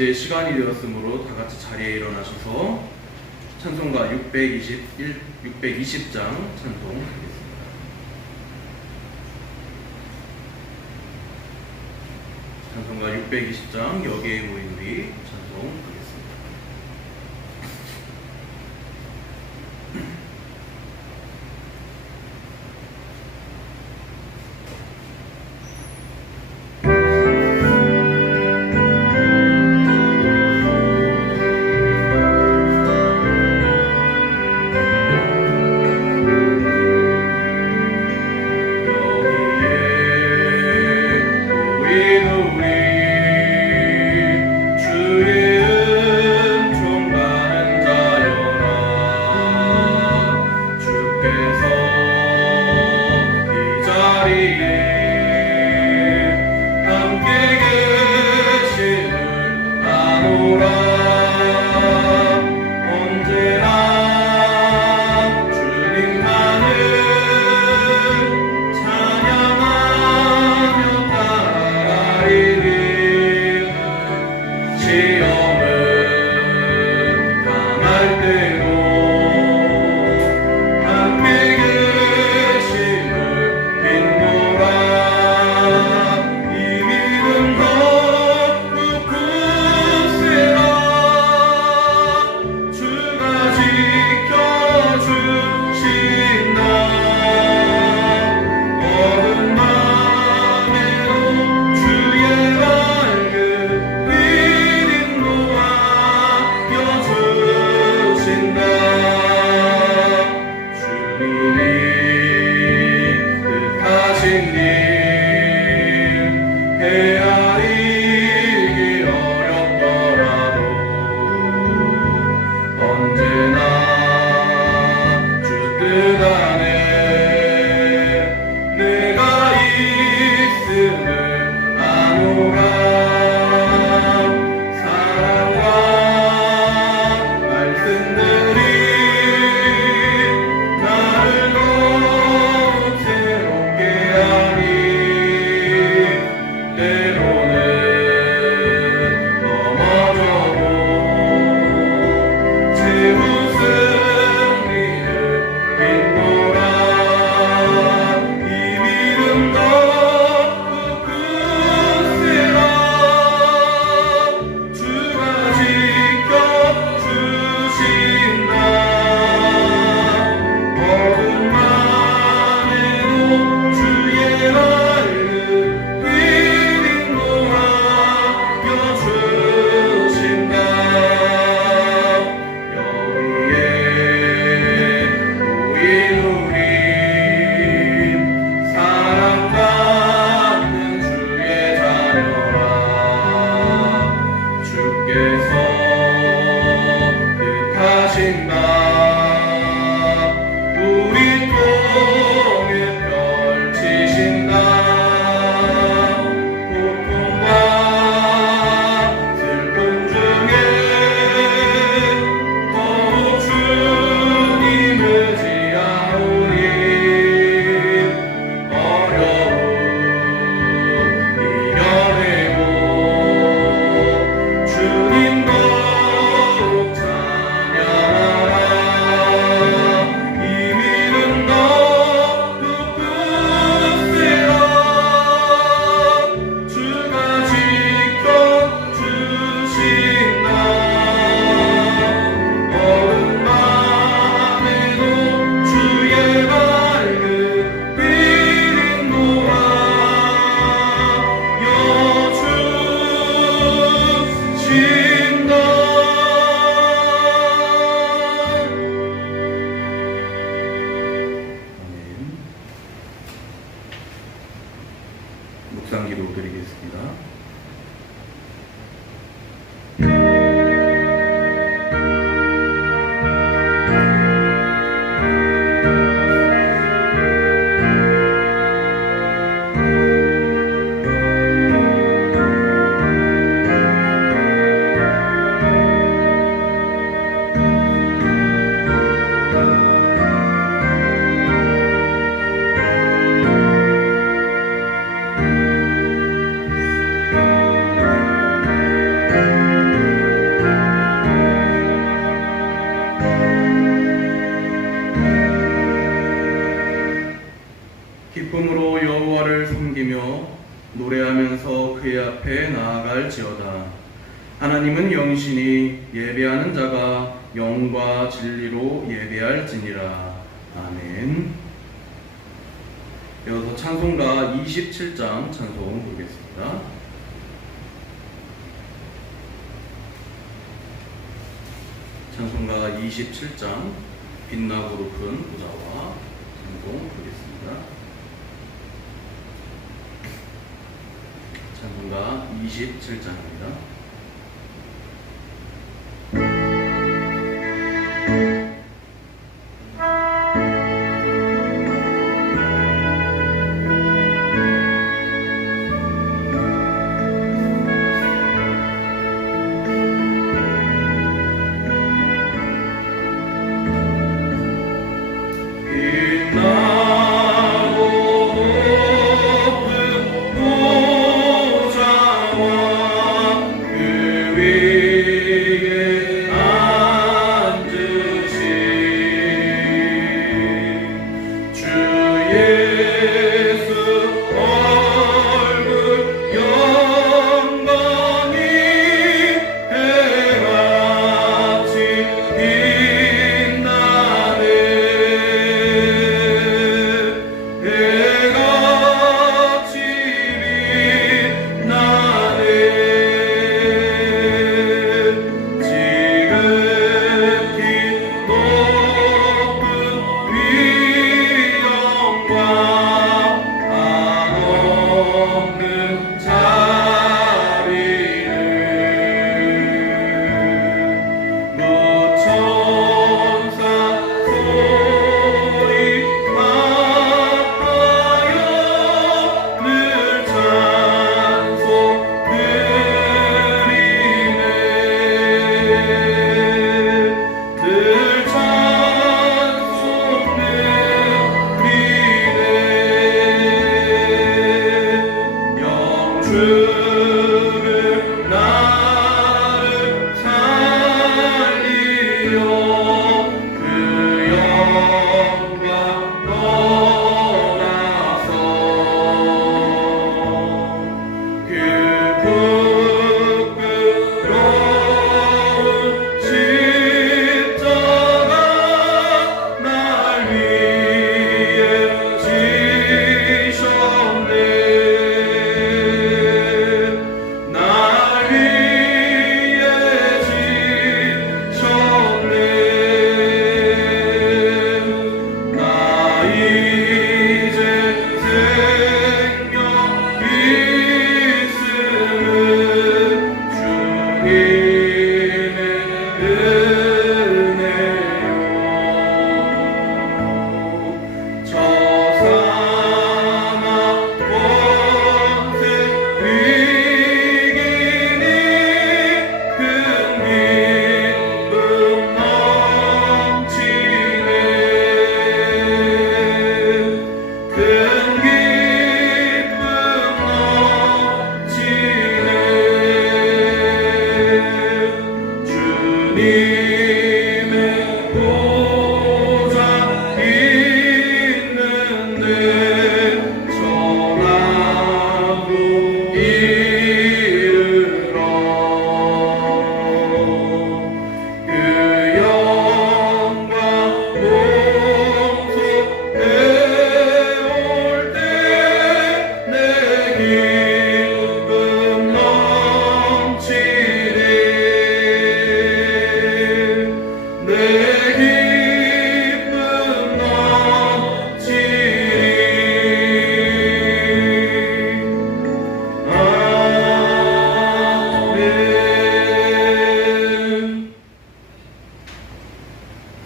이제 시간이 되었으므로 다 같이 자리에 일어나셔서 찬송가 620장 찬송하겠습니다. 찬송가 620장 여기에 모인 우리 찬송하겠습니다. 묵상기도 드리겠습니다. 나아갈지어다. 하나님은 영이시니 예배하는 자가 영과 진리로 예배할지니라. 아멘. 이어서 찬송가 27장 찬송 부르겠습니다. 찬송가 27장 빛나고 높은 보좌와 찬송 부르겠습니다. 찬송가 27장입니다.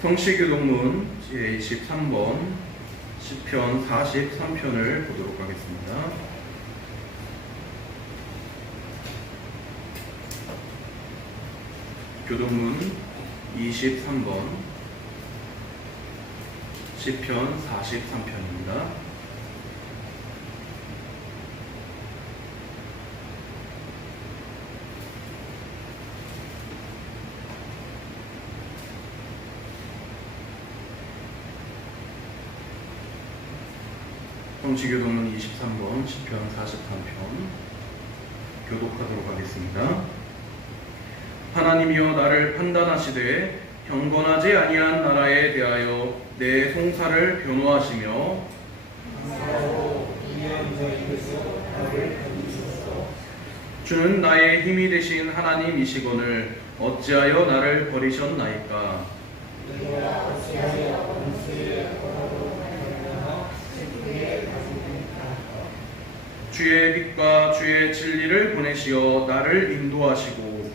성시교동문 제23번 시편 43편을 보도록 하겠습니다. 교동문 23번 시편 43편입니다. 성시교동문 23번 시편 43편 교독하도록 하겠습니다. 하나님이여 나를 판단하시되 경건하지 아니한 나라에 대하여 내 송사를 변호하시며 주는 나의 힘이 되신 하나님이시거늘 어찌하여 나를 버리셨나이까. 주의 빛과 주의 진리를 보내시어 나를 인도하시고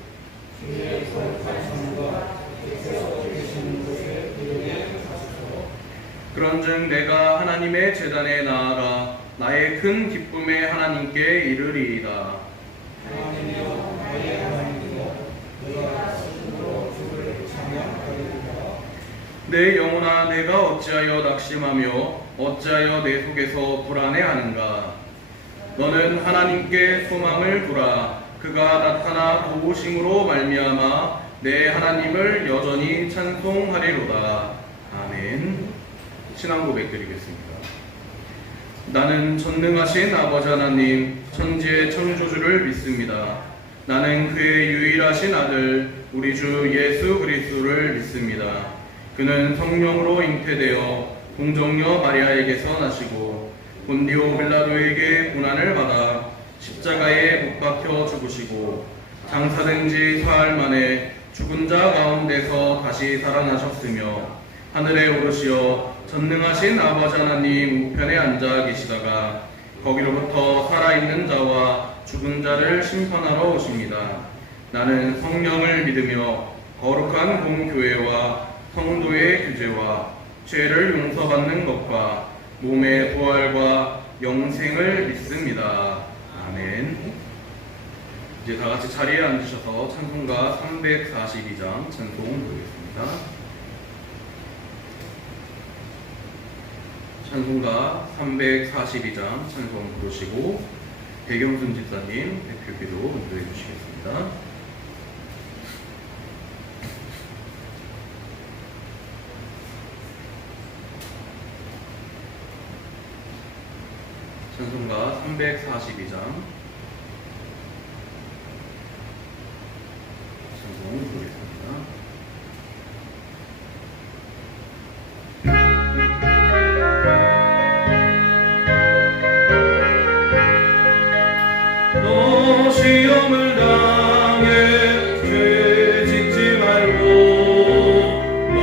그런즉 내가 하나님의 제단에 나아가 나의 큰 기쁨의 하나님께 이르리이다. 내 영혼아 내가 어찌하여 낙심하며 어찌하여 내 속에서 불안해하는가. 너는 하나님께 소망을 두라. 그가 나타나 도우심으로 말미암아 내 하나님을 여전히 찬송하리로다. 아멘. 신앙 고백 드리겠습니다. 나는 전능하신 아버지 하나님 천지의 창조주를 믿습니다. 나는 그의 유일하신 아들 우리 주 예수 그리스도를 믿습니다. 그는 성령으로 잉태되어 공정녀 마리아에게서 나시고 본디오 빌라도에게 고난을 받아 십자가에 못 박혀 죽으시고 장사된 지 사흘 만에 죽은 자 가운데서 다시 살아나셨으며 하늘에 오르시어 전능하신 아버지 하나님 우편에 앉아 계시다가 거기로부터 살아있는 자와 죽은 자를 심판하러 오십니다. 나는 성령을 믿으며 거룩한 공교회와 성도의 규제와 죄를 용서받는 것과 몸의 부활과 영생을 믿습니다. 아멘. 이제 다 같이 자리에 앉으셔서 찬송가 342장 찬송 부르겠습니다. 찬송가 342장 찬송 부르시고 배경순 집사님 대표기도 인도해 주시겠습니다. 찬송가 342장 찬송 부르겠습니다. 너 시험을 당해 죄 짓지 말고 너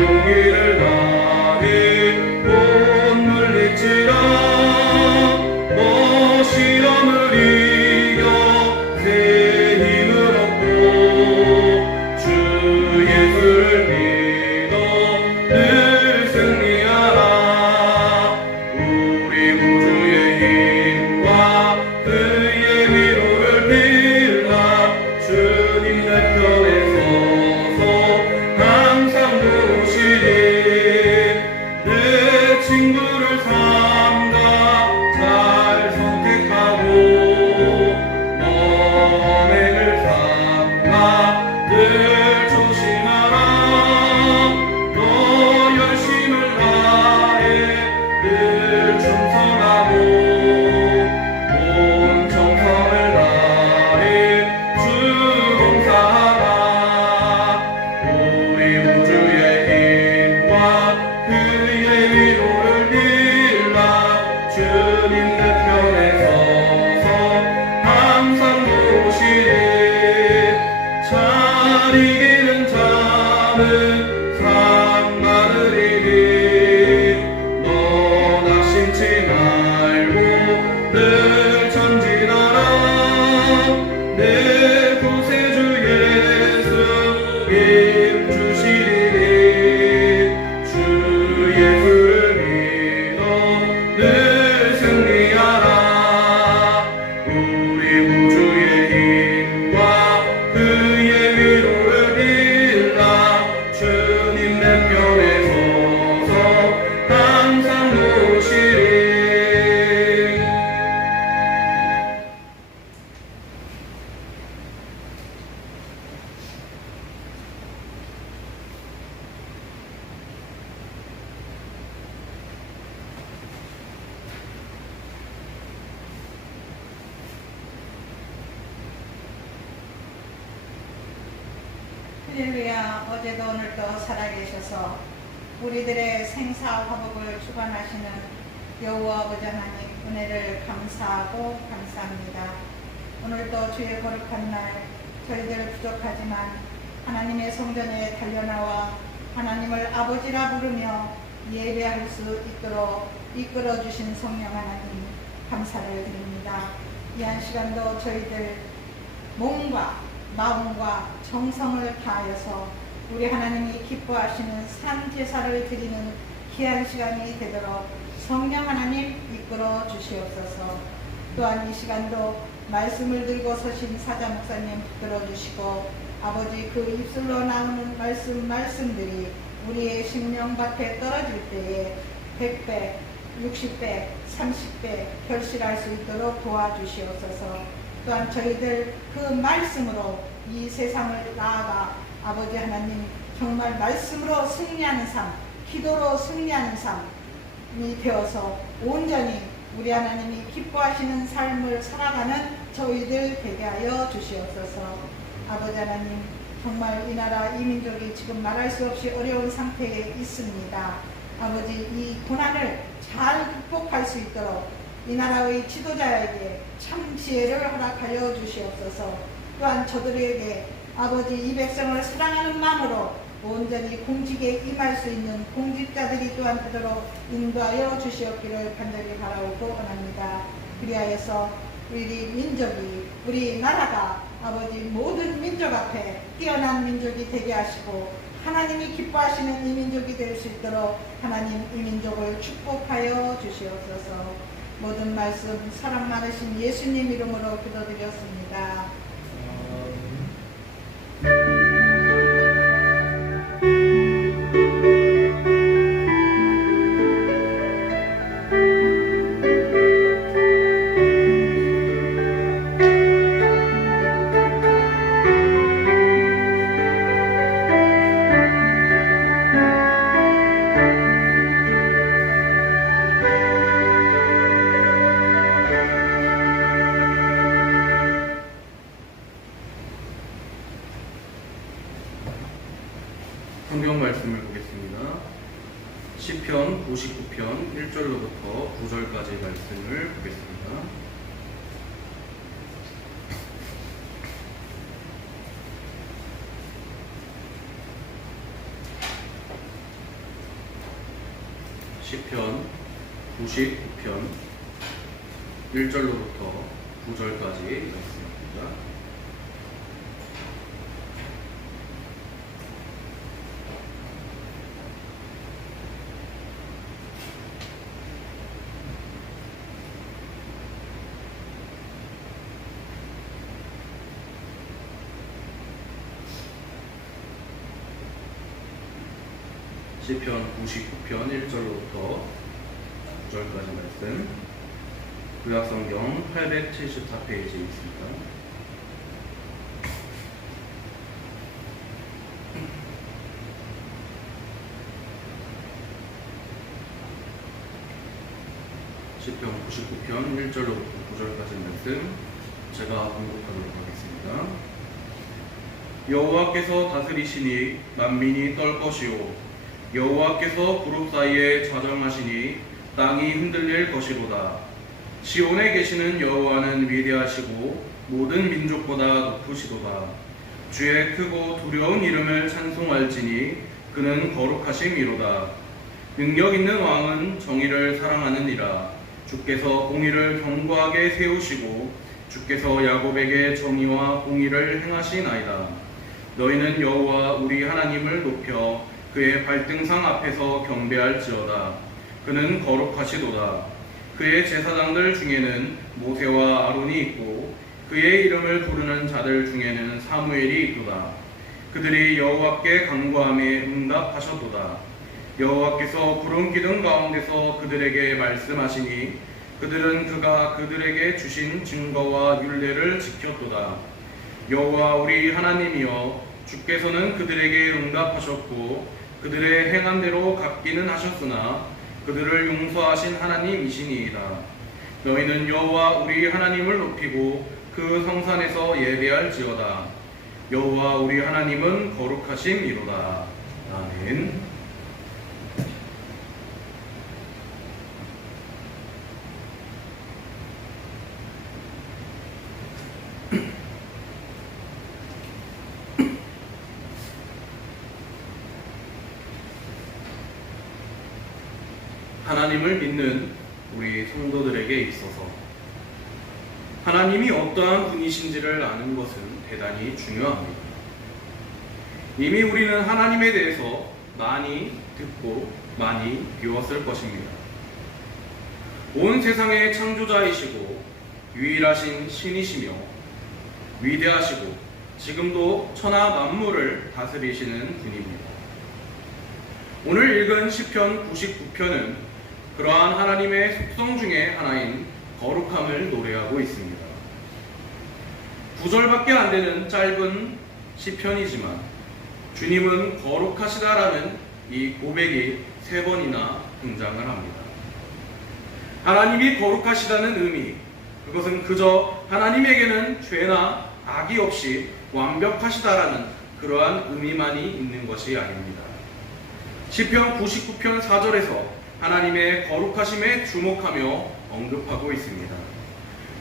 용기를 다해 못 물리치라. 너 시험을 이겨 새 힘을 얻고 주 예수를 믿어 늘 승리하라. 우리 구주의 힘과 그의 위로를 빌라. 주님 내 편에 서서 항상 도우시리. 내 친구를 삼가 잘 선택하고 언행을 삼가 늘 조심하라. 너 열심을 다해 늘 충성하고 온 정성을 다해 주 봉사하라. 우리 우주의 힘과 그의 위로를 빌라. 주님 내 편에 서서 항상 도우시리. 잘 이기는 자는 상 받으리니 너 낙심치 말고 늘 전진하라. 내 구세주 예수 힘 주시리니 주 예수를 믿어 늘 승리하라. 우리 우주의 힘과 그의 위로를 빌라. 주 할렐루야. 어제도 오늘도 살아계셔서 우리들의 생사 화복을 주관하시는 여호와 아버지 하나님 은혜를 감사하고 감사합니다. 오늘도 주의 거룩한 날 저희들 부족하지만 하나님의 성전에 달려나와 하나님을 아버지라 부르며 예배할 수 있도록 이끌어주신 성령 하나님 감사를 드립니다. 이 한 시간도 저희들 몸과 마음과 정성을 다하여서 우리 하나님이 기뻐하시는 산 제사를 드리는 귀한 시간이 되도록 성령 하나님 이끌어 주시옵소서. 또한 이 시간도 말씀을 들고 서신 사자 목사님 붙들어 주시고 아버지 그 입술로 나오는 말씀들이 우리의 심령밭에 떨어질 때에 100배, 60배, 30배 결실할 수 있도록 도와주시옵소서. 또한 저희들 그 말씀으로 이 세상을 나아가 아버지 하나님 정말 말씀으로 승리하는 삶, 기도로 승리하는 삶이 되어서 온전히 우리 하나님이 기뻐하시는 삶을 살아가는 저희들 되게 하여 주시옵소서. 아버지 하나님 정말 이 나라 이 민족이 지금 말할 수 없이 어려운 상태에 있습니다. 아버지 이 고난을 잘 극복할 수 있도록 이 나라의 지도자에게 참 지혜를 허락하여 주시옵소서. 또한 저들에게 아버지 이 백성을 사랑하는 마음으로 온전히 공직에 임할 수 있는 공직자들이 또한 되도록 인도하여 주시옵기를 간절히 바라오고 원합니다. 그리하여서 우리 민족이 우리 나라가 아버지 모든 민족 앞에 뛰어난 민족이 되게 하시고 하나님이 기뻐하시는 이 민족이 될 수 있도록 하나님 이 민족을 축복하여 주시옵소서. 모든 말씀 사랑 많으신 예수님 이름으로 기도드렸습니다. 성경 말씀을 보겠습니다. 시편 59편 1절로부터 9절까지 말씀을 보겠습니다. 시편 59편 1절로부터 9절까지 말씀입니다. 시편 99편 1절로부터 9절까지 말씀, 구약성경 874페이지에 있습니다. 시편 99편 1절로부터 9절까지 말씀 제가 공독하도록 하겠습니다. 여호와께서 다스리시니 만민이 떨 것이요 여호와께서 구름 사이에 좌정하시니 땅이 흔들릴 것이로다. 시온에 계시는 여호와는 위대하시고 모든 민족보다 높으시도다. 주의 크고 두려운 이름을 찬송할지니 그는 거룩하심이로다. 능력 있는 왕은 정의를 사랑하느니라. 주께서 공의를 견고하게 세우시고 주께서 야곱에게 정의와 공의를 행하시나이다. 너희는 여호와 우리 하나님을 높여 그의 발등상 앞에서 경배할지어다. 그는 거룩하시도다. 그의 제사장들 중에는 모세와 아론이 있고 그의 이름을 부르는 자들 중에는 사무엘이 있도다. 그들이 여호와께 간구함에 응답하셨도다. 여호와께서 구름 기둥 가운데서 그들에게 말씀하시니 그들은 그가 그들에게 주신 증거와 율례를 지켰도다. 여호와 우리 하나님이여 주께서는 그들에게 응답하셨고 그들의 행한 대로 갚기는 하셨으나 그들을 용서하신 하나님이시니이다. 너희는 여호와 우리 하나님을 높이고 그 성산에서 예배할지어다. 여호와 우리 하나님은 거룩하심이로다. 아멘. 하나님을 믿는 우리 성도들에게 있어서 하나님이 어떠한 분이신지를 아는 것은 대단히 중요합니다. 이미 우리는 하나님에 대해서 많이 듣고 많이 배웠을 것입니다. 온 세상의 창조자이시고 유일하신 신이시며 위대하시고 지금도 천하 만물을 다스리시는 분입니다. 오늘 읽은 시편 99편은 그러한 하나님의 속성 중에 하나인 거룩함을 노래하고 있습니다. 9절밖에 안 되는 짧은 시편이지만 주님은 거룩하시다라는 이 고백이 3번이나 등장을 합니다. 하나님이 거룩하시다는 의미, 그것은 그저 하나님에게는 죄나 악이 없이 완벽하시다라는 그러한 의미만이 있는 것이 아닙니다. 시편 99편 4절에서 하나님의 거룩하심에 주목하며 언급하고 있습니다.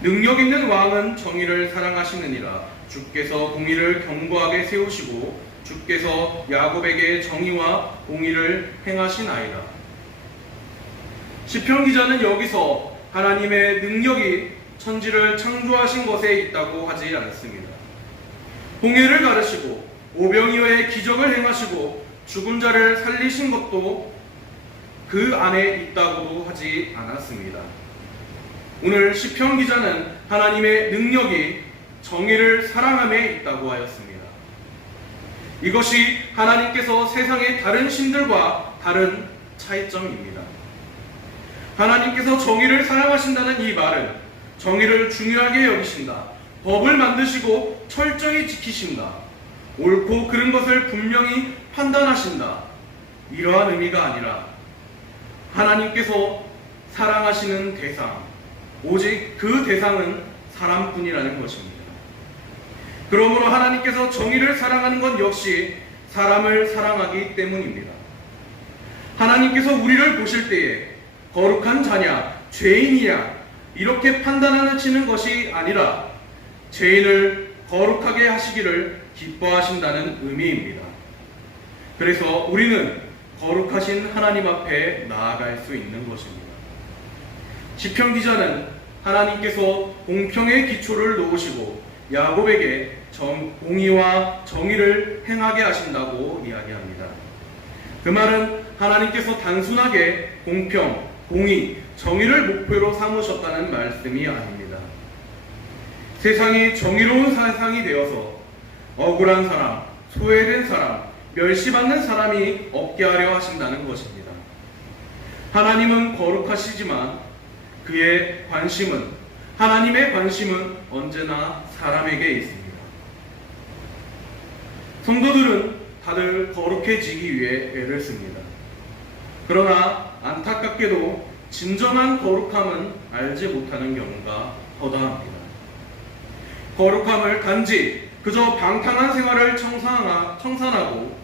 능력 있는 왕은 정의를 사랑하시느니라. 주께서 공의를 견고하게 세우시고 주께서 야곱에게 정의와 공의를 행하시나이다. 시편 기자는 여기서 하나님의 능력이 천지를 창조하신 것에 있다고 하지 않습니다. 공의를 가르시고 오병이어의 기적을 행하시고 죽은 자를 살리신 것도 그 안에 있다고도 하지 않았습니다. 오늘 시편 기자는 하나님의 능력이 정의를 사랑함에 있다고 하였습니다. 이것이 하나님께서 세상의 다른 신들과 다른 차이점입니다. 하나님께서 정의를 사랑하신다는 이 말은 정의를 중요하게 여기신다, 법을 만드시고 철저히 지키신다, 옳고 그른 것을 분명히 판단하신다, 이러한 의미가 아니라 하나님께서 사랑하시는 대상, 오직 그 대상은 사람뿐이라는 것입니다. 그러므로 하나님께서 정의를 사랑하는 것 역시 사람을 사랑하기 때문입니다. 하나님께서 우리를 보실 때에 거룩한 자냐, 죄인이냐 이렇게 판단하시는 것이 아니라 죄인을 거룩하게 하시기를 기뻐하신다는 의미입니다. 그래서 우리는 거룩하신 하나님 앞에 나아갈 수 있는 것입니다. 시편 기자는 하나님께서 공평의 기초를 놓으시고 야곱에게 공의와 정의를 행하게 하신다고 이야기합니다. 그 말은 하나님께서 단순하게 공평, 공의, 정의를 목표로 삼으셨다는 말씀이 아닙니다. 세상이 정의로운 세상이 되어서 억울한 사람, 소외된 사람, 멸시받는 사람이 없게 하려 하신다는 것입니다. 하나님은 거룩하시지만 그의 관심은, 하나님의 관심은 언제나 사람에게 있습니다. 성도들은 다들 거룩해지기 위해 애를 씁니다. 그러나 안타깝게도 진정한 거룩함은 알지 못하는 경우가 허다합니다. 거룩함을 단지 그저 방탕한 생활을 청산하고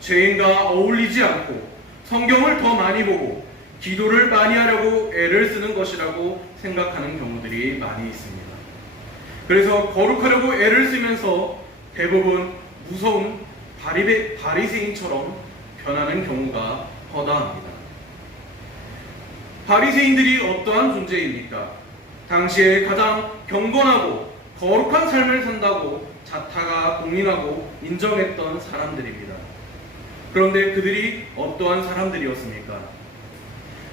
죄인과 어울리지 않고 성경을 더 많이 보고 기도를 많이 하려고 애를 쓰는 것이라고 생각하는 경우들이 많이 있습니다. 그래서 거룩하려고 애를 쓰면서 대부분 무서운 바리새인처럼 변하는 경우가 허다합니다. 바리새인들이 어떠한 존재입니까? 당시에 가장 경건하고 거룩한 삶을 산다고 자타가 공인하고 인정했던 사람들입니다. 그런데 그들이 어떠한 사람들이었습니까?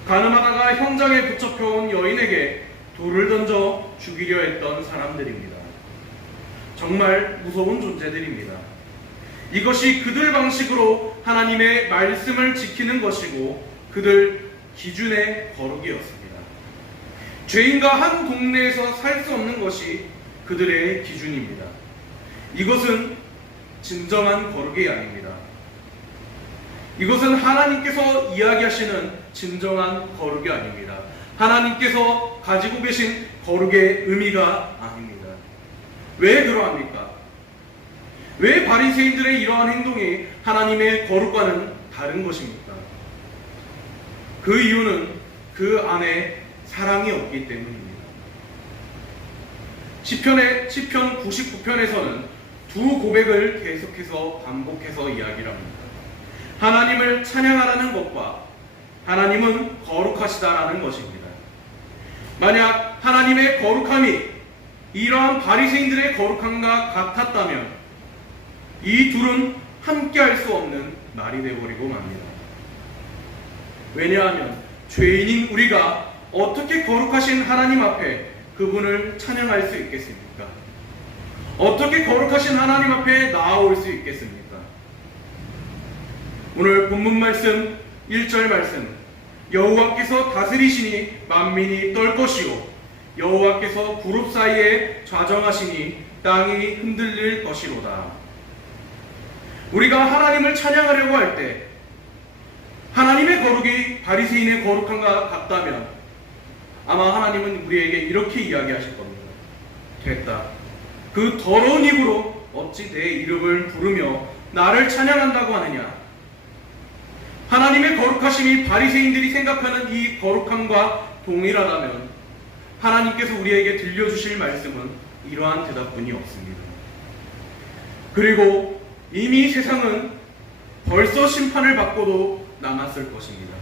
가늠하다가 현장에 붙잡혀온 여인에게 돌을 던져 죽이려 했던 사람들입니다. 정말 무서운 존재들입니다. 이것이 그들 방식으로 하나님의 말씀을 지키는 것이고 그들 기준의 거룩이었습니다. 죄인과 한 동네에서 살 수 없는 것이 그들의 기준입니다. 이것은 진정한 거룩이 아닙니다. 이것은 하나님께서 이야기하시는 진정한 거룩이 아닙니다. 하나님께서 가지고 계신 거룩의 의미가 아닙니다. 왜 그러합니까? 왜 바리새인들의 이러한 행동이 하나님의 거룩과는 다른 것입니까? 그 이유는 그 안에 사랑이 없기 때문입니다. 시편 99편에서는 두 고백을 계속해서 반복해서 이야기를 합니다. 하나님을 찬양하라는 것과 하나님은 거룩하시다라는 것입니다. 만약 하나님의 거룩함이 이러한 바리새인들의 거룩함과 같았다면 이 둘은 함께 할 수 없는 말이 되어버리고 맙니다. 왜냐하면 죄인인 우리가 어떻게 거룩하신 하나님 앞에 그분을 찬양할 수 있겠습니까? 어떻게 거룩하신 하나님 앞에 나아올 수 있겠습니까? 오늘 본문 말씀 1절 말씀, 여호와께서 다스리시니 만민이 떨 것이요 여호와께서 그룹 사이에 좌정하시니 땅이 흔들릴 것이로다. 우리가 하나님을 찬양하려고 할 때 하나님의 거룩이 바리새인의 거룩함과 같다면 아마 하나님은 우리에게 이렇게 이야기하실 겁니다. 됐다. 그 더러운 입으로 어찌 내 이름을 부르며 나를 찬양한다고 하느냐. 하나님의 거룩하심이 바리새인들이 생각하는 이 거룩함과 동일하다면 하나님께서 우리에게 들려주실 말씀은 이러한 대답뿐이 없습니다. 그리고 이미 세상은 벌써 심판을 받고도 남았을 것입니다.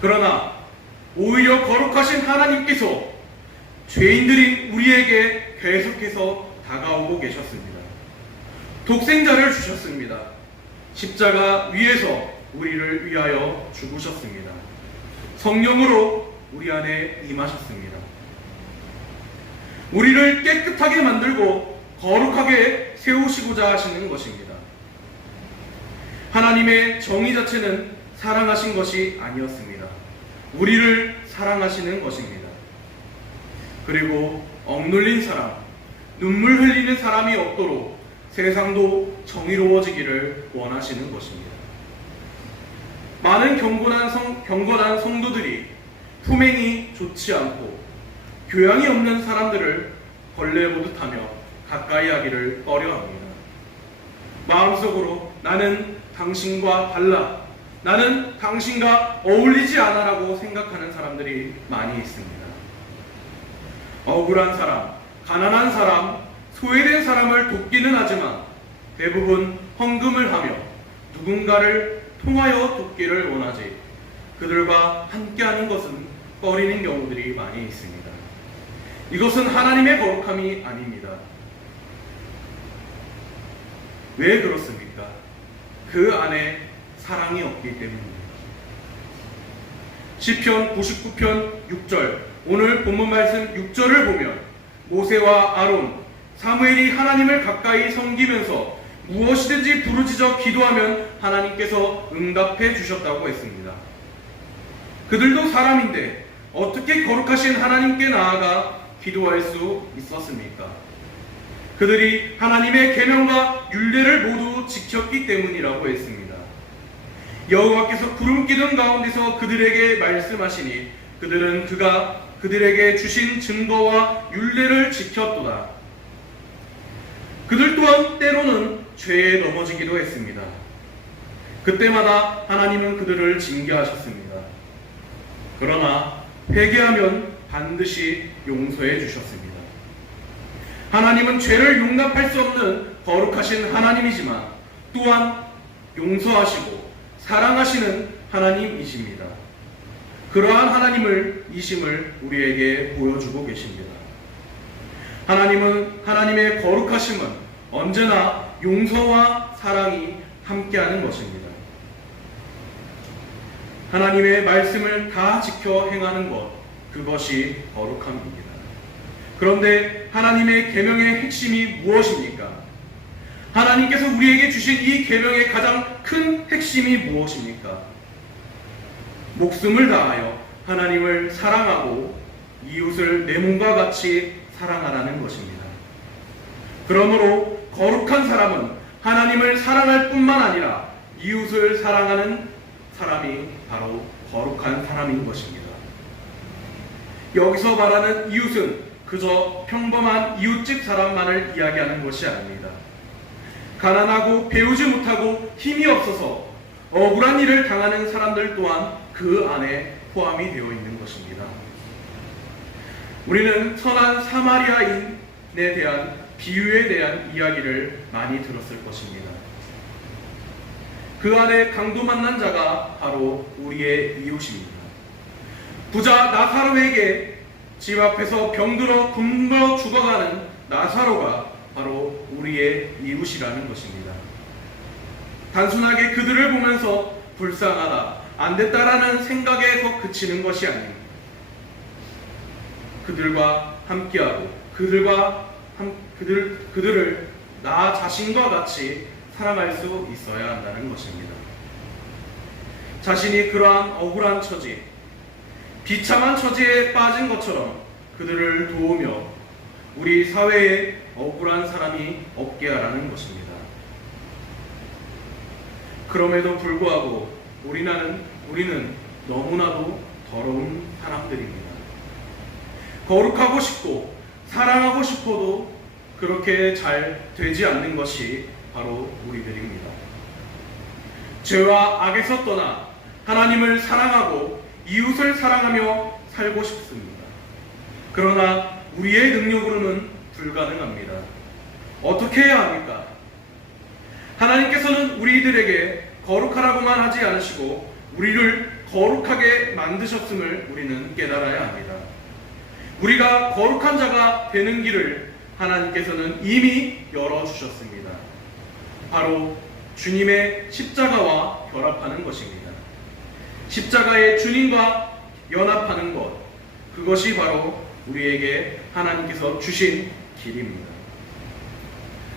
그러나 오히려 거룩하신 하나님께서 죄인들인 우리에게 계속해서 다가오고 계셨습니다. 독생자를 주셨습니다. 십자가 위에서 우리를 위하여 죽으셨습니다. 성령으로 우리 안에 임하셨습니다. 우리를 깨끗하게 만들고 거룩하게 세우시고자 하시는 것입니다. 하나님의 정의 자체는 사랑하신 것이 아니었습니다. 우리를 사랑하시는 것입니다. 그리고 억눌린 사람, 눈물 흘리는 사람이 없도록 세상도 정의로워지기를 원하시는 것입니다. 많은 경건한 성도들이 품행이 좋지 않고 교양이 없는 사람들을 벌레 보듯 하며 가까이 하기를 꺼려합니다. 마음속으로 나는 당신과 달라, 나는 당신과 어울리지 않아라고 생각하는 사람들이 많이 있습니다. 억울한 사람, 가난한 사람, 소외된 사람을 돕기는 하지만 대부분 헌금을 하며 누군가를 통하여 돕기를 원하지 그들과 함께하는 것은 꺼리는 경우들이 많이 있습니다. 이것은 하나님의 거룩함이 아닙니다. 왜 그렇습니까? 그 안에 사랑이 없기 때문입니다. 시편 99편 6절, 오늘 본문 말씀 6절을 보면 모세와 아론, 사무엘이 하나님을 가까이 섬기면서 무엇이든지 부르짖어 기도하면 하나님께서 응답해 주셨다고 했습니다. 그들도 사람인데 어떻게 거룩하신 하나님께 나아가 기도할 수 있었습니까? 그들이 하나님의 계명과 율례를 모두 지켰기 때문이라고 했습니다. 여호와께서 구름 기둥 가운데서 그들에게 말씀하시니 그들은 그가 그들에게 주신 증거와 율례를 지켰도다. 그들 또한 때로는 죄에 넘어지기도 했습니다. 그때마다 하나님은 그들을 징계하셨습니다. 그러나 회개하면 반드시 용서해 주셨습니다. 하나님은 죄를 용납할 수 없는 거룩하신 하나님이지만 또한 용서하시고 사랑하시는 하나님이십니다. 그러한 하나님을 이심을 우리에게 보여주고 계십니다. 하나님은 하나님의 거룩하심은 언제나 용서와 사랑이 함께하는 것입니다. 하나님의 말씀을 다 지켜 행하는 것, 그것이 거룩함입니다. 그런데 하나님의 계명의 핵심이 무엇입니까? 하나님께서 우리에게 주신 이 계명의 가장 큰 핵심이 무엇입니까? 목숨을 다하여 하나님을 사랑하고 이웃을 내 몸과 같이 사랑하라는 것입니다. 그러므로 거룩한 사람은 하나님을 사랑할 뿐만 아니라 이웃을 사랑하는 사람이 바로 거룩한 사람인 것입니다. 여기서 말하는 이웃은 그저 평범한 이웃집 사람만을 이야기하는 것이 아닙니다. 가난하고 배우지 못하고 힘이 없어서 억울한 일을 당하는 사람들 또한 그 안에 포함이 되어 있는 것입니다. 우리는 선한 사마리아인에 대한 비유에 대한 이야기를 많이 들었을 것입니다. 그 안에 강도 만난 자가 바로 우리의 이웃입니다. 부자 나사로에게 집 앞에서 병들어 굶어 죽어가는 나사로가 바로 우리의 이웃이라는 것입니다. 단순하게 그들을 보면서 불쌍하다, 안 됐다라는 생각에서 그치는 것이 아닙니다. 그들과 함께하고 그들을 나 자신과 같이 사랑할 수 있어야 한다는 것입니다. 자신이 그러한 억울한 처지, 비참한 처지에 빠진 것처럼 그들을 도우며 우리 사회에 억울한 사람이 없게 하라는 것입니다. 그럼에도 불구하고 우리는 너무나도 더러운 사람들입니다. 거룩하고 싶고 사랑하고 싶어도 그렇게 잘 되지 않는 것이 바로 우리들입니다. 죄와 악에서 떠나 하나님을 사랑하고 이웃을 사랑하며 살고 싶습니다. 그러나 우리의 능력으로는 불가능합니다. 어떻게 해야 합니까? 하나님께서는 우리들에게 거룩하라고만 하지 않으시고 우리를 거룩하게 만드셨음을 우리는 깨달아야 합니다. 우리가 거룩한 자가 되는 길을 하나님께서는 이미 열어주셨습니다. 바로 주님의 십자가와 결합하는 것입니다. 십자가의 주님과 연합하는 것, 그것이 바로 우리에게 하나님께서 주신 길입니다.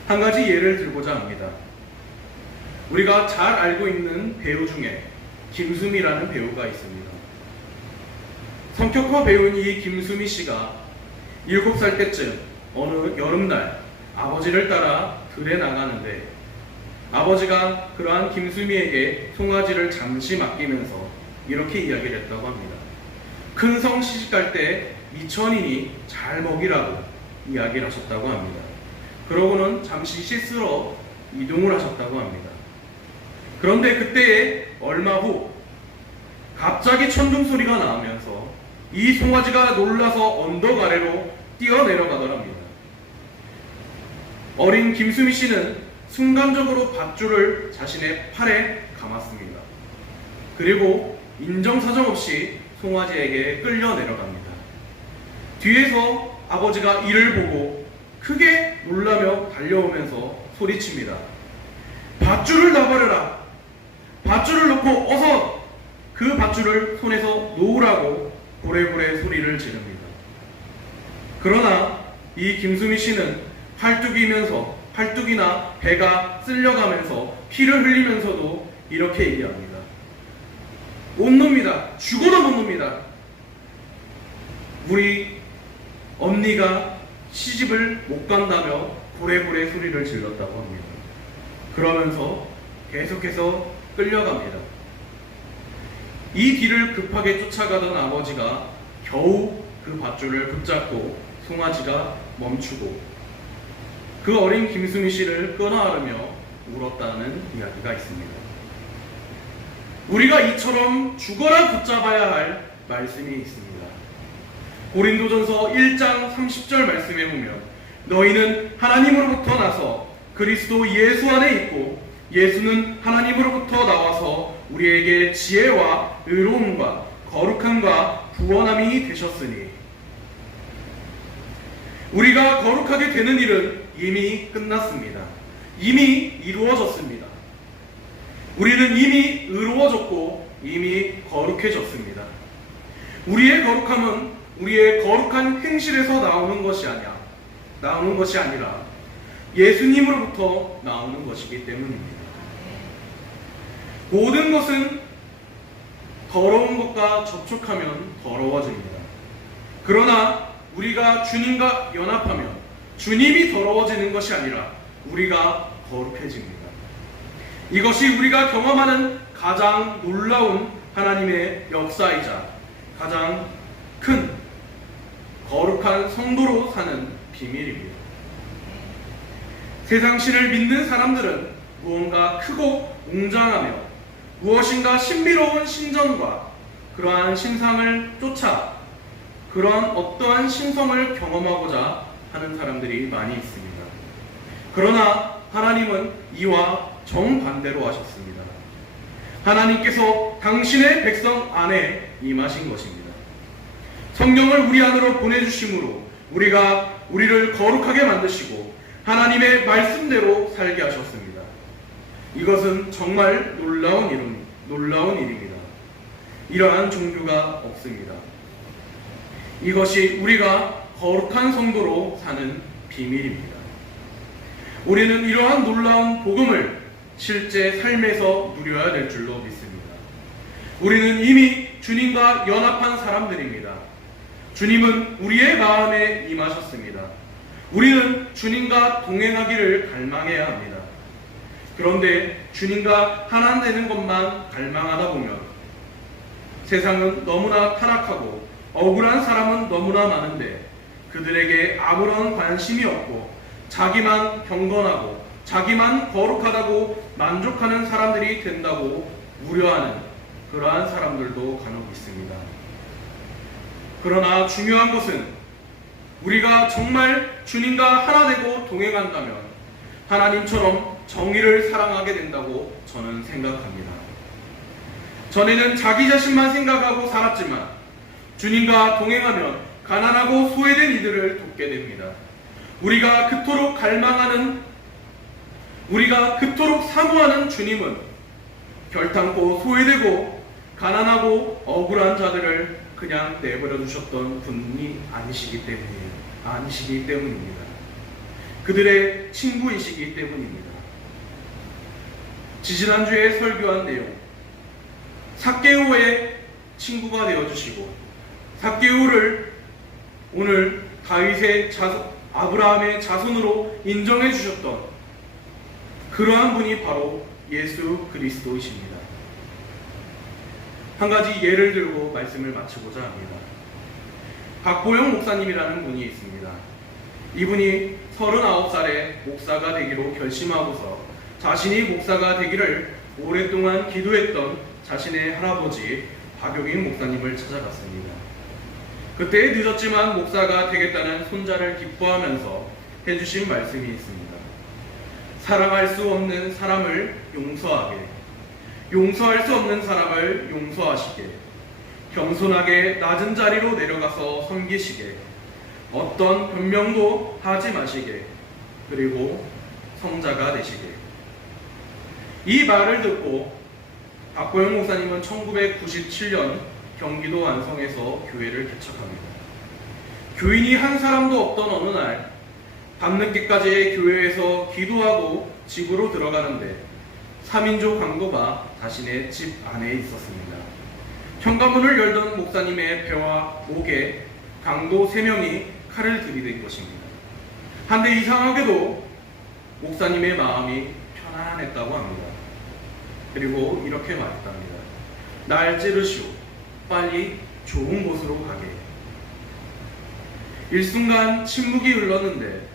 한 가지 예를 들고자 합니다. 우리가 잘 알고 있는 배우 중에 김수미라는 배우가 있습니다. 성격파 배우인 이 김수미 씨가 7살 때쯤 어느 여름날 아버지를 따라 들에 나가는데 아버지가 그러한 김수미에게 송아지를 잠시 맡기면서 이렇게 이야기를 했다고 합니다. 큰 성 시집갈 때 이천이니 잘 먹이라고 이야기를 하셨다고 합니다. 그러고는 잠시 씻으러 이동을 하셨다고 합니다. 그런데 그때에 얼마 후 갑자기 천둥 소리가 나오면서 이 송아지가 놀라서 언덕 아래로 뛰어내려가더랍니다. 어린 김수미 씨는 순간적으로 밧줄을 자신의 팔에 감았습니다. 그리고 인정사정 없이 송아지에게 끌려 내려갑니다. 뒤에서 아버지가 이를 보고 크게 놀라며 달려오면서 소리칩니다. 밧줄을 놔버려라. 밧줄을 놓고 어서 그 밧줄을 손에서 놓으라고 고래고래 소리를 지릅니다. 그러나 이 김수미 씨는 팔뚝이나 배가 쓸려가면서 피를 흘리면서도 이렇게 얘기합니다. 못 놉니다. 죽어도 못 놉니다. 우리 언니가 시집을 못 간다며 고래고래 소리를 질렀다고 합니다. 그러면서 계속해서 끌려갑니다. 이 뒤를 급하게 쫓아가던 아버지가 겨우 그 밧줄을 붙잡고 송아지가 멈추고 그 어린 김수미 씨를 끊어안으며 울었다는 이야기가 있습니다. 우리가 이처럼 죽어라 붙잡아야 할 말씀이 있습니다. 고린도전서 1장 30절 말씀에 보면 너희는 하나님으로부터 나서 그리스도 예수 안에 있고 예수는 하나님으로부터 나와서 우리에게 지혜와 의로움과 거룩함과 구원함이 되셨으니 우리가 거룩하게 되는 일은 이미 끝났습니다. 이미 이루어졌습니다. 우리는 이미 의로워졌고 이미 거룩해졌습니다. 우리의 거룩함은 우리의 거룩한 행실에서 나오는 것이 아니라 예수님으로부터 나오는 것이기 때문입니다. 모든 것은 더러운 것과 접촉하면 더러워집니다. 그러나 우리가 주님과 연합하면 주님이 더러워지는 것이 아니라 우리가 거룩해집니다. 이것이 우리가 경험하는 가장 놀라운 하나님의 역사이자 가장 큰 거룩한 성도로 사는 비밀입니다. 세상신을 믿는 사람들은 무언가 크고 웅장하며 무엇인가 신비로운 신전과 그러한 신상을 쫓아 그러한 어떠한 신성을 경험하고자 하는 사람들이 많이 있습니다. 그러나 하나님은 이와 정반대로 하셨습니다. 하나님께서 당신의 백성 안에 임하신 것입니다. 성령을 우리 안으로 보내주심으로 우리를 거룩하게 만드시고 하나님의 말씀대로 살게 하셨습니다. 이것은 정말 놀라운 일입니다. 이러한 종교가 없습니다. 이것이 우리가 거룩한 성도로 사는 비밀입니다. 우리는 이러한 놀라운 복음을 실제 삶에서 누려야 될 줄로 믿습니다. 우리는 이미 주님과 연합한 사람들입니다. 주님은 우리의 마음에 임하셨습니다. 우리는 주님과 동행하기를 갈망해야 합니다. 그런데 주님과 하나 되는 것만 갈망하다 보면 세상은 너무나 타락하고 억울한 사람은 너무나 많은데 그들에게 아무런 관심이 없고 자기만 경건하고 자기만 거룩하다고 만족하는 사람들이 된다고 우려하는 그러한 사람들도 간혹 있습니다. 그러나 중요한 것은 우리가 정말 주님과 하나 되고 동행한다면 하나님처럼 정의를 사랑하게 된다고 저는 생각합니다. 전에는 자기 자신만 생각하고 살았지만 주님과 동행하면 가난하고 소외된 이들을 돕게 됩니다. 우리가 그토록 사모하는 주님은 결탄코 소외되고 가난하고 억울한 자들을 그냥 내버려 두셨던 분이 아니시기 때문입니다. 그들의 친구이시기 때문입니다. 지지난주에 설교한 내용, 삭개오의 친구가 되어주시고 삭개오를 오늘 아브라함의 자손으로 인정해 주셨던 그러한 분이 바로 예수 그리스도이십니다. 한 가지 예를 들고 말씀을 마치고자 합니다. 박보영 목사님이라는 분이 있습니다. 이분이 39살에 목사가 되기로 결심하고서 자신이 목사가 되기를 오랫동안 기도했던 자신의 할아버지 박용인 목사님을 찾아갔습니다. 그때 늦었지만 목사가 되겠다는 손자를 기뻐하면서 해주신 말씀이 있습니다. 사랑할 수 없는 사람을 용서하게, 용서할 수 없는 사람을 용서하시게, 겸손하게 낮은 자리로 내려가서 섬기시게, 어떤 변명도 하지 마시게, 그리고 성자가 되시게. 이 말을 듣고 박보영 목사님은 1997년 경기도 완성에서 교회를 개척합니다. 교인이 한 사람도 없던 어느 날 밤늦게까지 교회에서 기도하고 집으로 들어가는데 3인조 강도가 자신의 집 안에 있었습니다. 현관문을 열던 목사님의 배와 목에 강도 3명이 칼을 들이댄 것입니다. 한데 이상하게도 목사님의 마음이 편안했다고 합니다. 그리고 이렇게 말했답니다. 날 찌르시오. 빨리 좋은 곳으로 가게. 일순간 침묵이 흘렀는데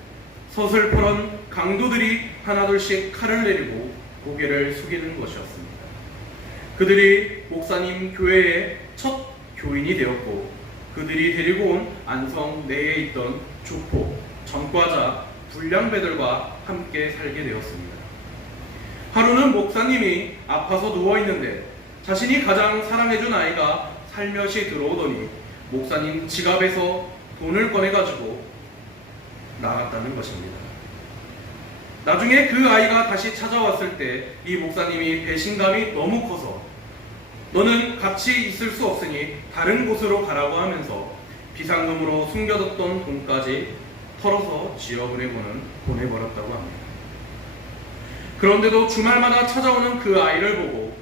서슬퍼런 강도들이 하나둘씩 칼을 내리고 고개를 숙이는 것이었습니다. 그들이 목사님 교회의 첫 교인이 되었고 그들이 데리고 온 안성 내에 있던 조폭, 전과자, 불량배들과 함께 살게 되었습니다. 하루는 목사님이 아파서 누워있는데 자신이 가장 사랑해준 아이가 살며시 들어오더니 목사님 지갑에서 돈을 꺼내가지고 나갔다는 것입니다. 나중에 그 아이가 다시 찾아왔을 때 이 목사님이 배신감이 너무 커서 너는 같이 있을 수 없으니 다른 곳으로 가라고 하면서 비상금으로 숨겨뒀던 돈까지 털어서 보내버렸다고 합니다. 그런데도 주말마다 찾아오는 그 아이를 보고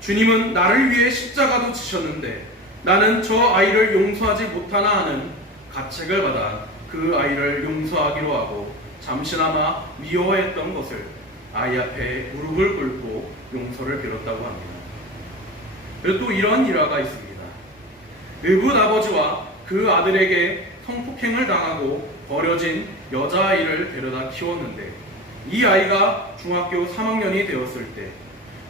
주님은 나를 위해 십자가도 지셨는데 나는 저 아이를 용서하지 못하나 하는 가책을 받아 그 아이를 용서하기로 하고 잠시나마 미워했던 것을 아이 앞에 무릎을 꿇고 용서를 빌었다고 합니다. 그리고 또 이런 일화가 있습니다. 의붓 아버지와 그 아들에게 성폭행을 당하고 버려진 여자아이를 데려다 키웠는데 이 아이가 중학교 3학년이 되었을 때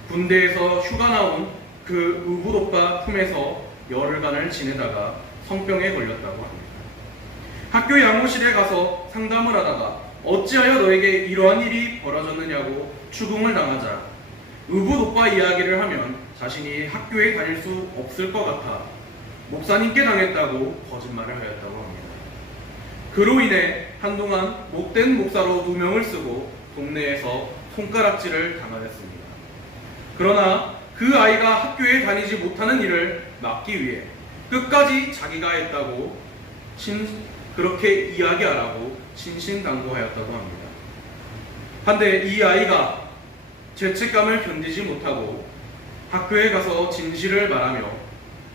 군대에서 휴가 나온 그 의붓 오빠 품에서 열흘간을 지내다가 성병에 걸렸다고 합니다. 학교 양호실에 가서 상담을 하다가 어찌하여 너에게 이러한 일이 벌어졌느냐고 추궁을 당하자 의붓 오빠 이야기를 하면 자신이 학교에 다닐 수 없을 것 같아 목사님께 당했다고 거짓말을 하였다고 합니다. 그로 인해 한동안 못된 목사로 누명을 쓰고 동네에서 손가락질을 당하였습니다. 그러나 그 아이가 학교에 다니지 못하는 일을 막기 위해 끝까지 자기가 했다고 그렇게 이야기하라고 신신당부하였다고 합니다. 한데 이 아이가 죄책감을 견디지 못하고 학교에 가서 진실을 말하며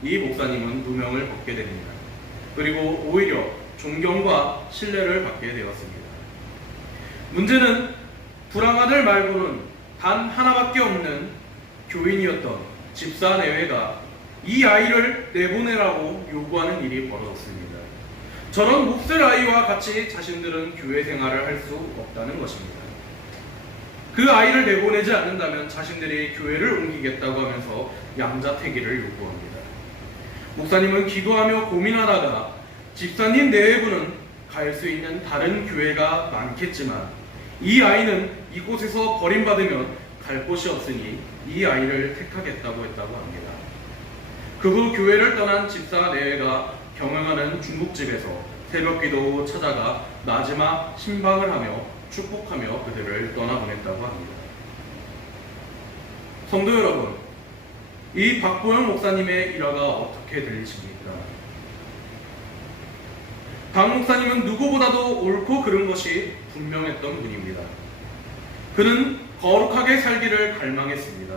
이 목사님은 누명을 벗게 됩니다. 그리고 오히려 존경과 신뢰를 받게 되었습니다. 문제는 불황아들 말고는 단 하나밖에 없는 교인이었던 집사 내외가 이 아이를 내보내라고 요구하는 일이 벌어졌습니다. 저런 몹쓸 아이와 같이 자신들은 교회 생활을 할 수 없다는 것입니다. 그 아이를 내보내지 않는다면 자신들이 교회를 옮기겠다고 하면서 양자택일을 요구합니다. 목사님은 기도하며 고민하다가 집사님 내외부는 갈 수 있는 다른 교회가 많겠지만 이 아이는 이곳에서 버림받으면 갈 곳이 없으니 이 아이를 택하겠다고 했다고 합니다. 그 후 교회를 떠난 집사 내외가 경영하는 중국집에서 새벽기도 찾아가 마지막 신방을 하며 축복하며 그들을 떠나보냈다고 합니다. 성도 여러분, 이 박보영 목사님의 일화가 어떻게 들리십니까? 박 목사님은 누구보다도 옳고 그른 것이 분명했던 분입니다. 그는 거룩하게 살기를 갈망했습니다.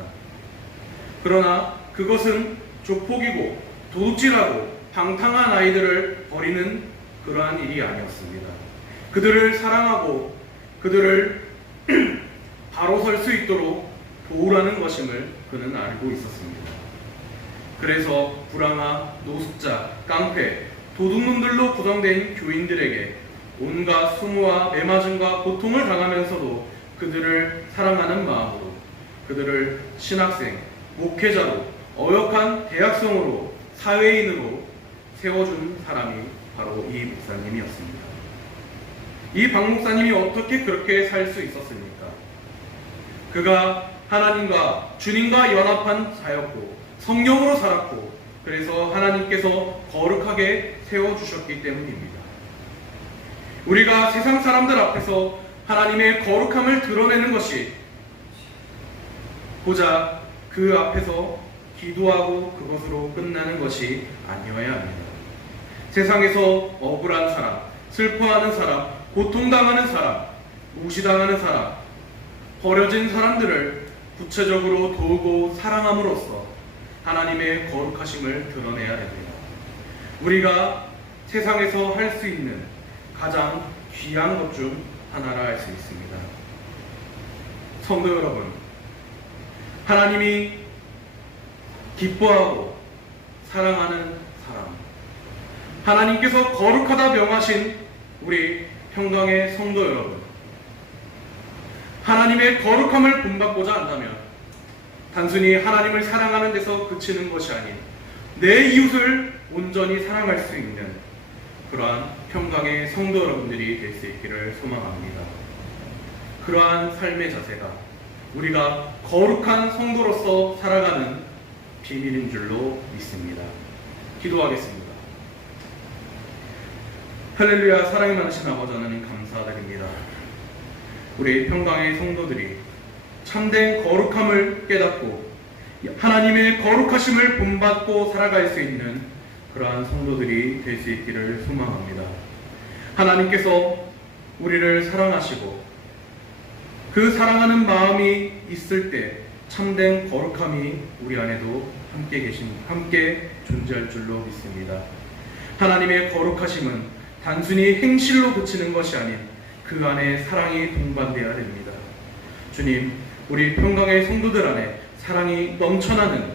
그러나 그것은 조폭이고 도둑질하고 방탕한 아이들을 버리는 그러한 일이 아니었습니다. 그들을 사랑하고 그들을 바로 설 수 있도록 도우라는 것임을 그는 알고 있었습니다. 그래서 불황아, 노숙자, 깡패, 도둑놈들로 구성된 교인들에게 온갖 수모와 매맞음과 고통을 당하면서도 그들을 사랑하는 마음으로 그들을 신학생, 목회자로, 어역한 대학생으로, 사회인으로 세워준 사람이 바로 이 목사님이었습니다. 이 박 목사님이 어떻게 그렇게 살 수 있었습니까? 그가 하나님과 주님과 연합한 자였고 성령으로 살았고 그래서 하나님께서 거룩하게 세워주셨기 때문입니다. 우리가 세상 사람들 앞에서 하나님의 거룩함을 드러내는 것이 고작 그 앞에서 기도하고 그것으로 끝나는 것이 아니어야 합니다. 세상에서 억울한 사람, 슬퍼하는 사람, 고통당하는 사람, 무시당하는 사람, 버려진 사람들을 구체적으로 도우고 사랑함으로써 하나님의 거룩하심을 드러내야 됩니다. 우리가 세상에서 할 수 있는 가장 귀한 것 중 하나라 할 수 있습니다. 성도 여러분, 하나님이 기뻐하고 사랑하는 사람, 하나님께서 거룩하다 명하신 우리 평강의 성도 여러분, 하나님의 거룩함을 본받고자 한다면 단순히 하나님을 사랑하는 데서 그치는 것이 아닌 내 이웃을 온전히 사랑할 수 있는 그러한 평강의 성도 여러분들이 될 수 있기를 소망합니다. 그러한 삶의 자세가 우리가 거룩한 성도로서 살아가는 비밀인 줄로 믿습니다. 기도하겠습니다. 할렐루야. 사랑이 많으신 아버지 하나님 감사드립니다. 우리 평강의 성도들이 참된 거룩함을 깨닫고 하나님의 거룩하심을 본받고 살아갈 수 있는 그러한 성도들이 될 수 있기를 소망합니다. 하나님께서 우리를 사랑하시고 그 사랑하는 마음이 있을 때 참된 거룩함이 우리 안에도 함께 존재할 줄로 믿습니다. 하나님의 거룩하심은 단순히 행실로 그치는 것이 아닌 그 안에 사랑이 동반되어야 됩니다. 주님, 우리 평강의 성도들 안에 사랑이 넘쳐나는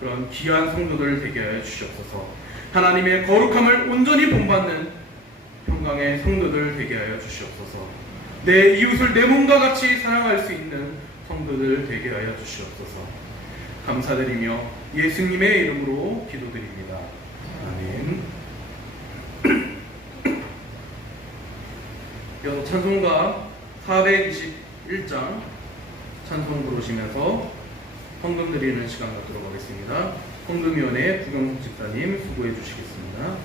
그런 귀한 성도들 되게 하여 주시옵소서. 하나님의 거룩함을 온전히 본받는 평강의 성도들 되게 하여 주시옵소서. 내 이웃을 내 몸과 같이 사랑할 수 있는 성도들 되게 하여 주시옵소서. 감사드리며 예수님의 이름으로 기도드립니다. 아멘. 이어서 찬송가 421장 찬송 부르시면서 헌금 드리는 시간 갖도록 하겠습니다. 헌금위원회 부경숙 집사님 수고해 주시겠습니다.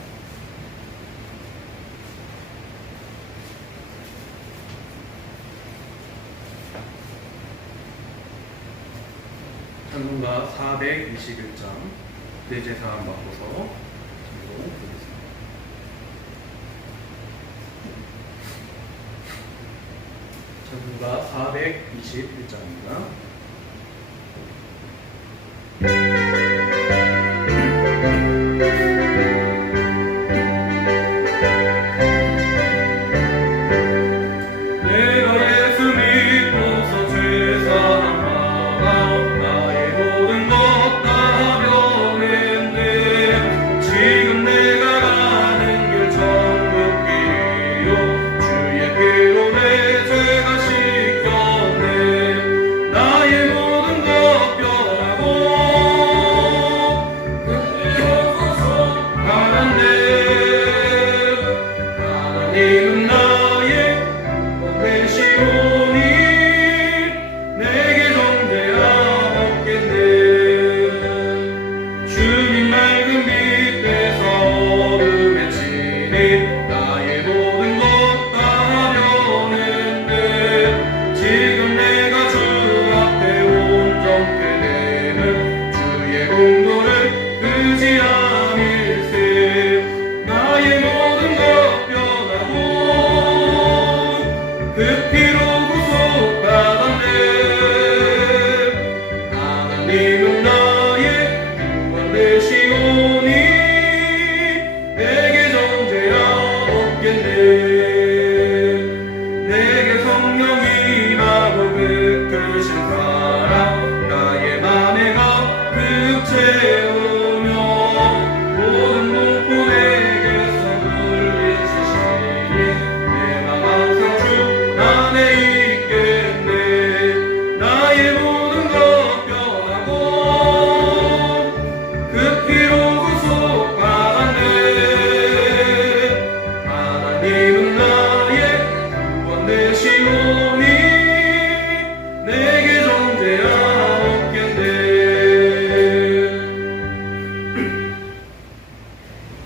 찬송가 421장 대제사함 받고서 보겠습니다. 찬송가 421장입니다.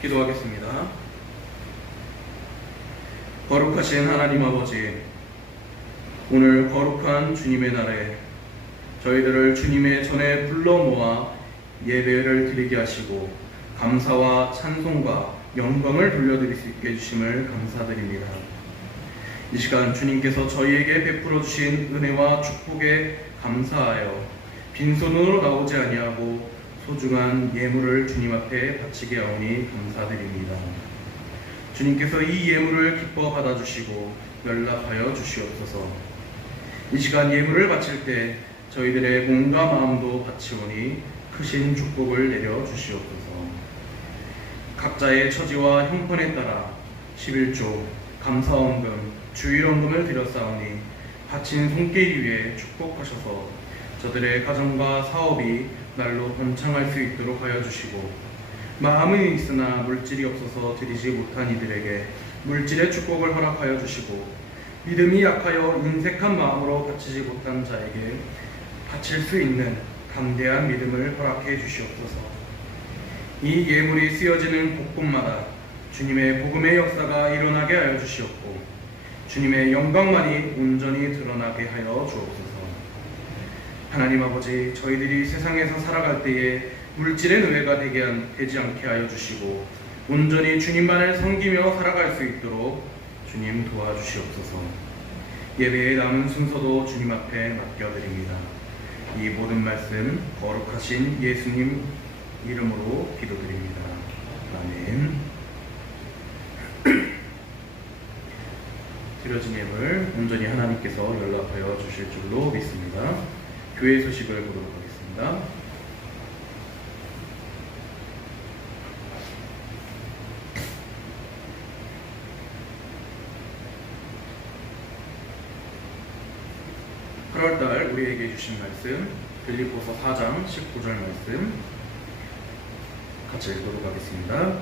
기도하겠습니다. 거룩하신 하나님 아버지, 오늘 거룩한 주님의 날에 저희들을 주님의 전에 불러 모아 예배를 드리게 하시고 감사와 찬송과 영광을 돌려드릴 수 있게 해주심을 감사드립니다. 이 시간 주님께서 저희에게 베풀어 주신 은혜와 축복에 감사하여 빈손으로 나오지 아니하고 소중한 예물을 주님 앞에 바치게 하오니 감사드립니다. 주님께서 이 예물을 기뻐 받아주시고 연락하여 주시옵소서. 이 시간 예물을 바칠 때 저희들의 몸과 마음도 바치오니 크신 축복을 내려 주시옵소서. 각자의 처지와 형편에 따라 11조, 감사원금, 주일원금을 드렸사오니 바친 손길 위에 축복하셔서 저들의 가정과 사업이 날로 번창할 수 있도록 하여 주시고, 마음은 있으나 물질이 없어서 드리지 못한 이들에게 물질의 축복을 허락하여 주시고, 믿음이 약하여 인색한 마음으로 바치지 못한 자에게 바칠 수 있는 담대한 믿음을 허락해 주시옵소서. 이 예물이 쓰여지는 곳곳마다 주님의 복음의 역사가 일어나게 하여 주시옵고 주님의 영광만이 온전히 드러나게 하여 주옵소서. 하나님 아버지, 저희들이 세상에서 살아갈 때에 물질의 노예가 되지 않게 하여 주시고 온전히 주님만을 섬기며 살아갈 수 있도록 주님 도와주시옵소서. 예배의 남은 순서도 주님 앞에 맡겨드립니다. 이 모든 말씀 거룩하신 예수님 이름으로 기도드립니다. 아멘. 드려진 예물 온전히 하나님께서 연락하여 주실 줄로 믿습니다. 교회 소식을 보도록 하겠습니다. 8월달 우리에게 주신 말씀 빌립보서 4장 19절 말씀 같이 읽도록 하겠습니다.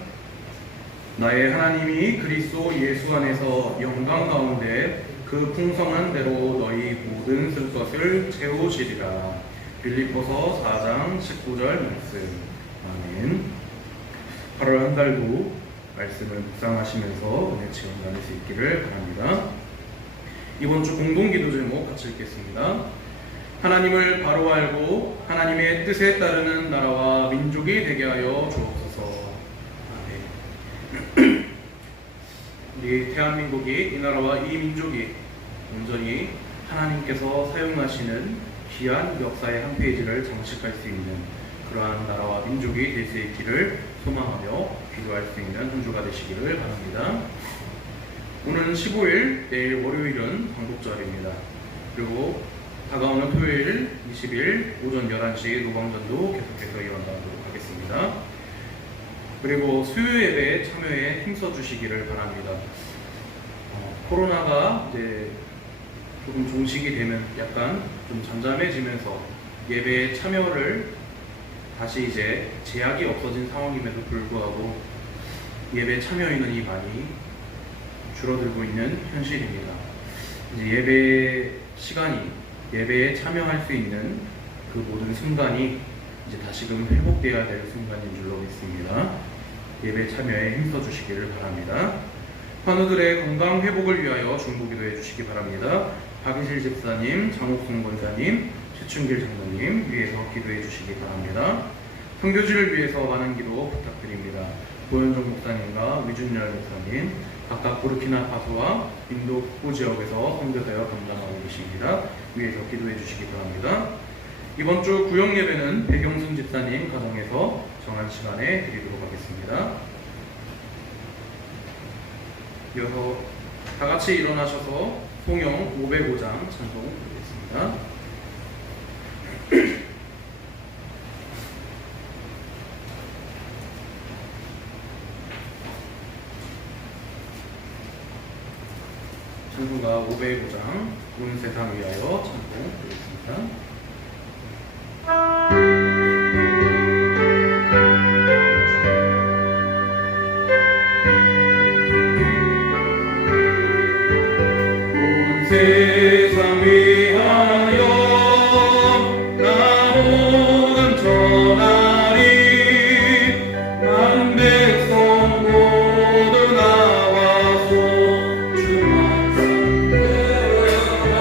나의 하나님이 그리스도 예수 안에서 영광 가운데 그 풍성한 대로 너희 모든 쓸 것을 채우시리라. 빌립보서 4장 19절 말씀. 아멘. 8월 한 달도 말씀을 묵상하시면서 은혜 체험 나눌 수 있기를 바랍니다. 이번 주 공동기도 제목 같이 읽겠습니다. 하나님을 바로 알고 하나님의 뜻에 따르는 나라와 민족이 되게 하여 주옵소서. 아멘. 우리 대한민국이 이 나라와 이 민족이 온전히 하나님께서 사용하시는 귀한 역사의 한 페이지를 장식할 수 있는 그러한 나라와 민족이 될 수 있기를 소망하며 기도할 수 있는 한 주가 되시기를 바랍니다. 오늘은 15일, 내일 월요일은 광복절입니다. 그리고 다가오는 토요일 20일 오전 11시 노방전도 계속해서 이어나가도록 하겠습니다. 그리고 수요 예배에 참여에 힘써 주시기를 바랍니다. 코로나가 이제 조금 종식이 되면 약간 좀 잠잠해지면서 예배에 참여를 다시 이제 제약이 없어진 상황임에도 불구하고 예배 참여 인원이 많이 줄어들고 있는 현실입니다. 이제 예배 시간이 예배에 참여할 수 있는 그 모든 순간이 이제 다시금 회복되어야 될 순간인 줄로 믿습니다. 예배 참여에 힘써 주시기를 바랍니다. 환우들의 건강 회복을 위하여 중보기도해 주시기 바랍니다. 박인실 집사님, 장옥순 권사님, 최춘길 장로님 위해서 기도해 주시기 바랍니다. 선교지를 위해서 많은 기도 부탁드립니다. 고현종 목사님과 위준열 목사님, 각각 부르키나파소와 인도 북부 지역에서 선교사역 담당하고 계십니다. 위해서 기도해 주시기 바랍니다. 이번 주 구역 예배는 백영순 집사님 가정에서 정한 시간에 드리도록 하겠습니다. 이어서 다 같이 일어나셔서 송영 505장 찬송 드리겠습니다. 찬송가 505장 온 세상 위하여 찬송 드리겠습니다. 세상 위하여 나 모든 전하리 만 백성 모두 나와서 주 말씀 들으라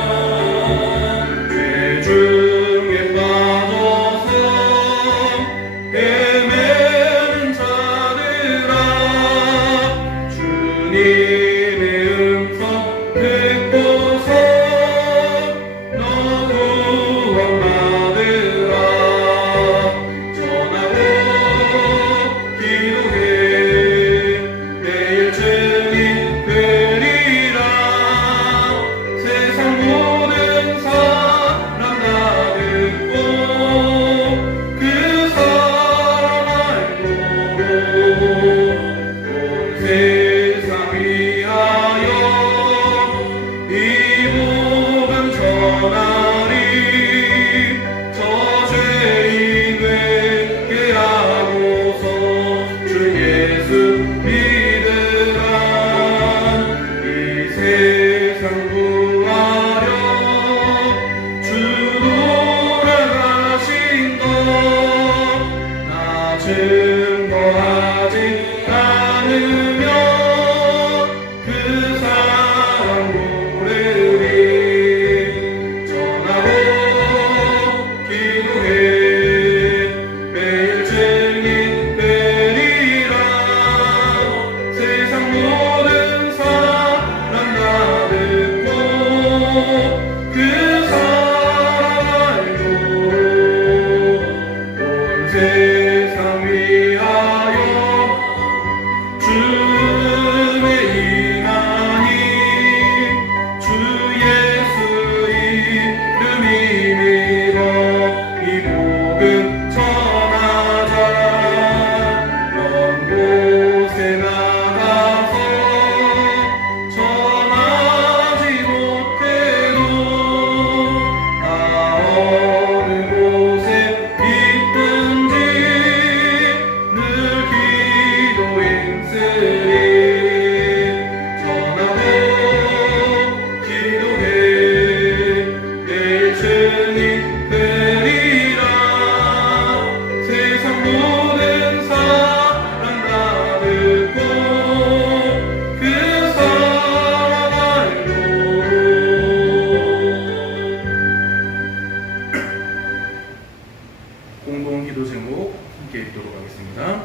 기도 제목 함께 읽도록 하겠습니다.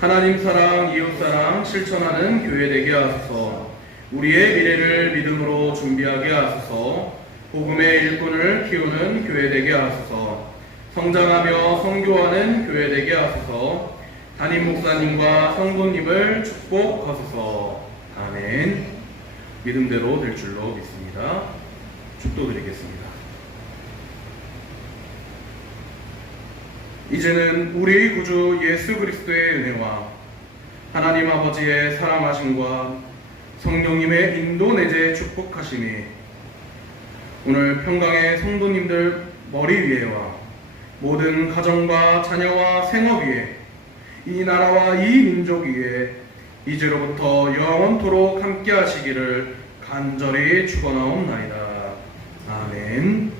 하나님 사랑, 이웃 사랑 실천하는 교회 되게 하소서. 우리의 미래를 믿음으로 준비하게 하소서. 복음의 일꾼을 키우는 교회 되게 하소서. 성장하며 선교하는 교회 되게 하소서. 담임 목사님과 성도님을 축복하소서. 아멘. 믿음대로 될 줄로 믿습니다. 축도드리겠습니다. 이제는 우리 구주 예수 그리스도의 은혜와 하나님 아버지의 사랑하심과 성령님의 인도 내재 축복하심이 오늘 평강의 성도님들 머리 위에와 모든 가정과 자녀와 생업 위에 이 나라와 이 민족 위에 이제로부터 영원토록 함께 하시기를 간절히 축원하옵나이다. 아멘.